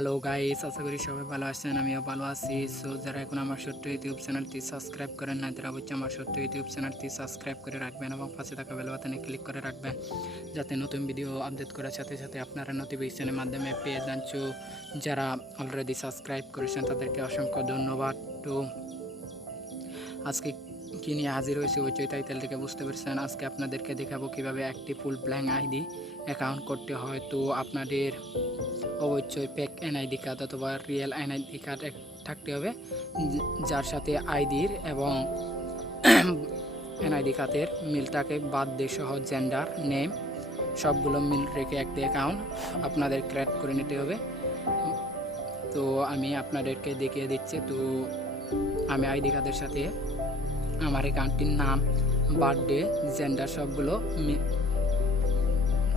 Hello guys, আশা করি সবাই ভালো আছেন। আমিও ভালো আছি। সো যারা এখন আমার ছোট্ট ইউটিউব চ্যানেলটি সাবস্ক্রাইব করেন না, তারা অবশ্যই আমার ছোট্ট ইউটিউব চ্যানেলটি সাবস্ক্রাইব করে রাখবেন এবং পাশে থাকা বেল বাটনে ক্লিক করে রাখবেন, যাতে নতুন ভিডিও আপডেট করার সাথে সাথে আপনারা নোটিফিকেশনের মাধ্যমে পেয়ে যান। সো যারা অলরেডি সাবস্ক্রাইব করেছেন তাদেরকে অসংখ্য ধন্যবাদ। তো আজকে কী নিয়ে হাজির হয়েছে ওই টাইটেল থেকে বুঝতে পেরেছেন। আজকে আপনাদেরকে দেখাবো কীভাবে একটি ফুল ব্ল্যাঙ্ক আইডি অ্যাকাউন্ট করতে হয়। তো আপনাদের অবশ্যই ফেক এনআইডি কার্ড অথবা রিয়েল এনআইডি কার্ড থাকতে হবে, যার সাথে আইডির এবং এনআইডি কার্ডের মিলটাকে বাদ দিয়ে সহ জেন্ডার, নেম সবগুলো মিল রেখে একটি অ্যাকাউন্ট আপনাদের ক্রিয়েট করে নিতে হবে। তো আমি আপনাদেরকে দেখিয়ে দিচ্ছি। তো আমি আইডি কার্ডের সাথে আমার অ্যাকাউন্টটির নাম, বার্থডে, জেন্ডার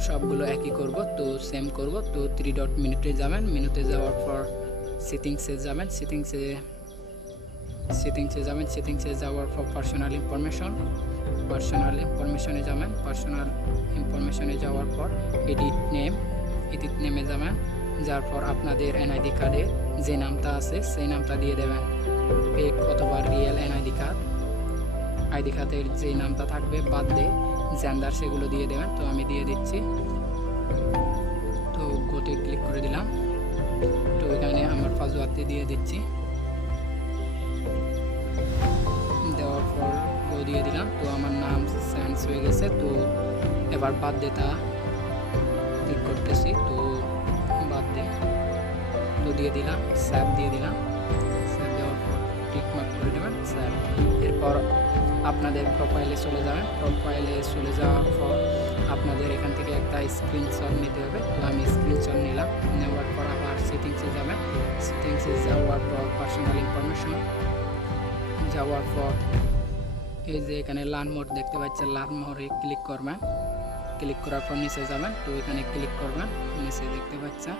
সবগুলো একই করব। তো সেম করব। তো 3 ডট মিনিটে যাবেন। মিনিটে যাওয়ার পর সেটিংসে যাবেন। সেটিংসে যাওয়ার পর পার্সোনাল ইনফরমেশনে যাবেন। পার্সোনাল ইনফরমেশনে যাওয়ার পর এডিট নেমে যাবেন। যার পর আপনাদের এনআইডি কার্ডে যে নামটা আছে সেই নামটা দিয়ে দেবেন। ফেক অথবা রিয়েল আইডি কার্ডের যে নামটা থাকবে বাদ দিয়ে জেন্ডার সেগুলো দিয়ে দেবেন। তো আমি দিয়ে দিচ্ছি। তো গোতে ক্লিক করে দিলাম। তো এখানে আমার পাসওয়ার্ডটি দিয়ে দিচ্ছি। দেওয়ার পর গো দিয়ে দিলাম। তো আমার নাম সেন্স হয়ে গেছে। তো এবার বাদ দেটা ক্লিক করতেছি। তো বাদ দে তো দিয়ে দিলাম, সেভ দিয়ে দিলাম। সেভ দেওয়ার পর টিক মার্ক করে দেবেন, সেভ। এরপর আপনাদের প্রোফাইলে চলে যাবেন। প্রোফাইলে চলে যাওয়ার পর আপনাদের এখান থেকে একটা স্ক্রিনশট নিতে হবে। তো আমি স্ক্রিনশট নিলাম। নেওয়ার পর আবার সেটিংসে যাবেন। সেটিংসে যাওয়ার পর পার্সোনাল ইনফরমেশন যাওয়ার পর এই যে এখানে লার্ন মোড দেখতে পাচ্ছেন, লার্ন মোডে ক্লিক করবেন। ক্লিক করার পর নিচে যাবেন। তো এখানে ক্লিক করবেন, নিচে দেখতে পাচ্ছেন।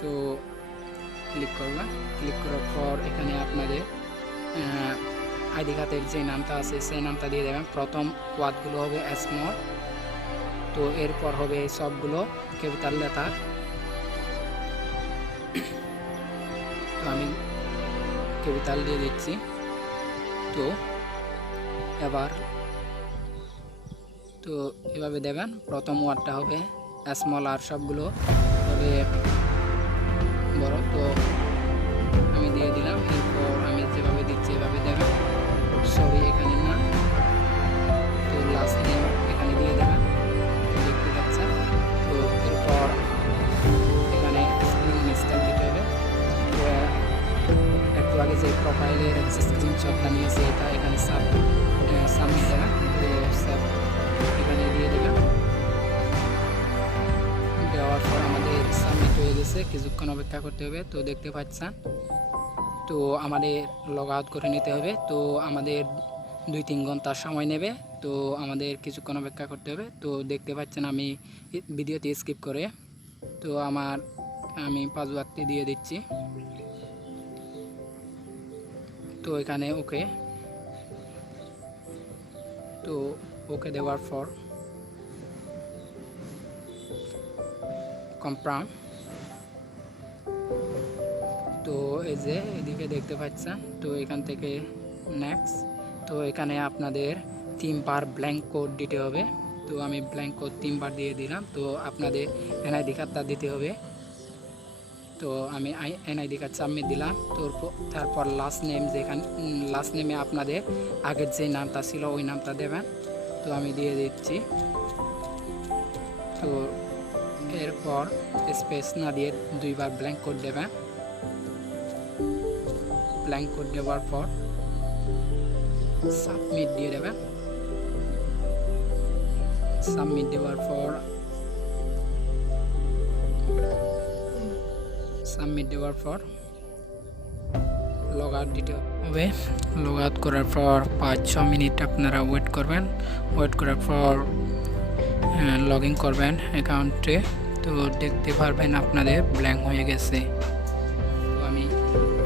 তো ক্লিক করবেন। ক্লিক করার পর এখানে আপনাদের আইডি কার্ডের যে নামটা আছে সেই নামটা দিয়ে দেবেন। প্রথম ওয়ার্ডগুলো হবে স্মল, তো এরপর হবে সবগুলো ক্যাপিটাল লেটার। তো আমি ক্যাপিটাল দিয়ে দিচ্ছি। তো এভাবে দেবেন। প্রথম ওয়ার্ডটা হবে স্মল আর সবগুলো হবে বড়। তো আমি দিয়ে দিলাম। এরপর আমি যেভাবে দিচ্ছি এভাবে দেবেন। সরি, এখানে না। তো লাস্ট নেম এখানে দিয়ে দেবেন, দেখতে পাচ্ছেন। তো এরপর এখানে স্ক্রিন মিস্টেক দিতে হবে। তো একটু আগে যে প্রোফাইলের স্ক্রিনশটটা নিয়েছে এটা এখানে সাবমিট দেবেন। তো এখানে দিয়ে দেবেন। দেওয়ার পর আমাদের সাবমিট হয়ে গেছে। কিছুক্ষণ অপেক্ষা করতে হবে। তো দেখতে পাচ্ছেন। তো আমাদের লগ আউট করে নিতে হবে। তো আমাদের 2-3 ঘন্টা সময় নেবে। তো আমাদের কিছুক্ষণ অপেক্ষা করতে হবে। তো দেখতে পাচ্ছেন আমি ভিডিওটি স্কিপ করে তো আমি পাসওয়ার্ডটি দিয়ে দিচ্ছি। তো এখানে ওকে। তো ওকে দেওয়ার পর কনফার্ম। তো এই যে এদিকে দেখতে পাচ্ছেন। তো এখান থেকে নেক্সট। তো এখানে আপনাদের 3 বার ব্ল্যাঙ্ক কোড দিতে হবে। তো আমি ব্ল্যাঙ্ক কোড 3 বার দিয়ে দিলাম। তো আপনাদের এনআইডি কার্ডটা দিতে হবে। তো আমি এনআইডি কার্ড সাবমিট দিলাম। তো তারপর লাস্ট নেমে আপনাদের আগের যে নামটা ছিল ওই নামটা দেবেন। তো আমি দিয়ে দিচ্ছি। তো এরপর স্পেস না দিয়ে 2 বার ব্ল্যাঙ্ক কোড দেবেন। ব্ল্যাঙ্ক কোড দেওয়ার পর সাবমিট দিয়ে দেবেন। সাবমিট দেওয়ার পর লগ আউট দিতে হবে। লগ আউট করার পর 5-6 মিনিট আপনারা ওয়েট করবেন। ওয়েট করার পর লগ ইন করবেন অ্যাকাউন্টে। তো দেখতে পারবেন আপনাদের ব্ল্যাঙ্ক হয়ে গেছে। তো আমি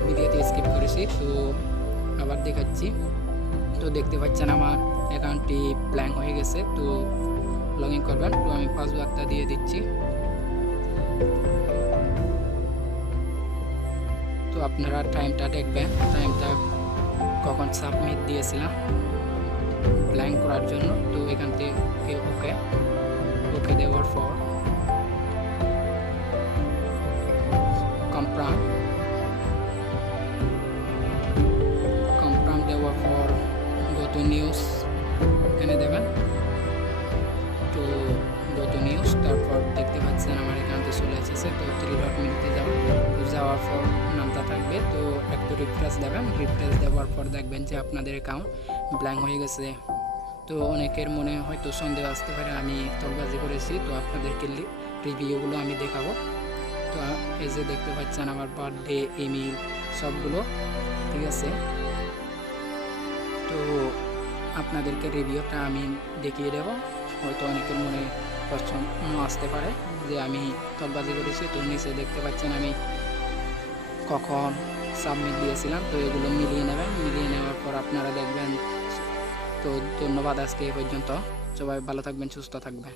ভিডিওতে স্কিপ করেছি। তো আবার দেখাচ্ছি। তো দেখতে পাচ্ছেন আমার অ্যাকাউন্টটি ব্ল্যাঙ্ক হয়ে গেছে। তো লগ ইন করবেন। তো আমি পাসওয়ার্ডটা দিয়ে দিচ্ছি। তো আপনারা টাইমটা দেখবেন, টাইমটা কখন সাবমিট দিয়েছিলাম ব্ল্যাঙ্ক করার জন্য। তো এখান থেকে ওকে ওকে দেওয়ার পর কনফার্ম দেওয়ার পর গো টু নিউজ এখানে দেবেন। তো গো টু নিউজ, তারপর দেখতে পাচ্ছেন আমার এখানতে চলে এসেছে। তো 3 ডট মিনিটে যাওয়ার পর নামটা থাকবে। তো একটু রিফ্রেশ দেবেন, রিফ্রেশ দেওয়ার পর দেখবেন যে আপনাদের অ্যাকাউন্ট ব্ল্যাঙ্ক হয়ে গেছে। তো অনেকের মনে হয়তো সন্দেহ আসতে পারে আমি তলবাজি করেছি, তো আপনাদেরকে রিভিউগুলো আমি দেখাবো। তো এই যে দেখতে পাচ্ছেন আমার বার্থডে, ইমেল সবগুলো ঠিক আছে। তো আপনাদেরকে রিভিউটা আমি দেখিয়ে দেবো। হয়তো অনেকের মনে প্রশ্ন আসতে পারে যে আমি তলবাজি করেছি। তো নিচে দেখতে পাচ্ছেন আমি কখন সাবমিট দিয়েছিলাম। তো এগুলো মিলিয়ে নেবেন, মিলিয়ে নেওয়ার পর আপনারা দেখবেন। তো ধন্যবাদ আজকে এই পর্যন্ত, সবাই ভালো থাকবেন, সুস্থ থাকবেন।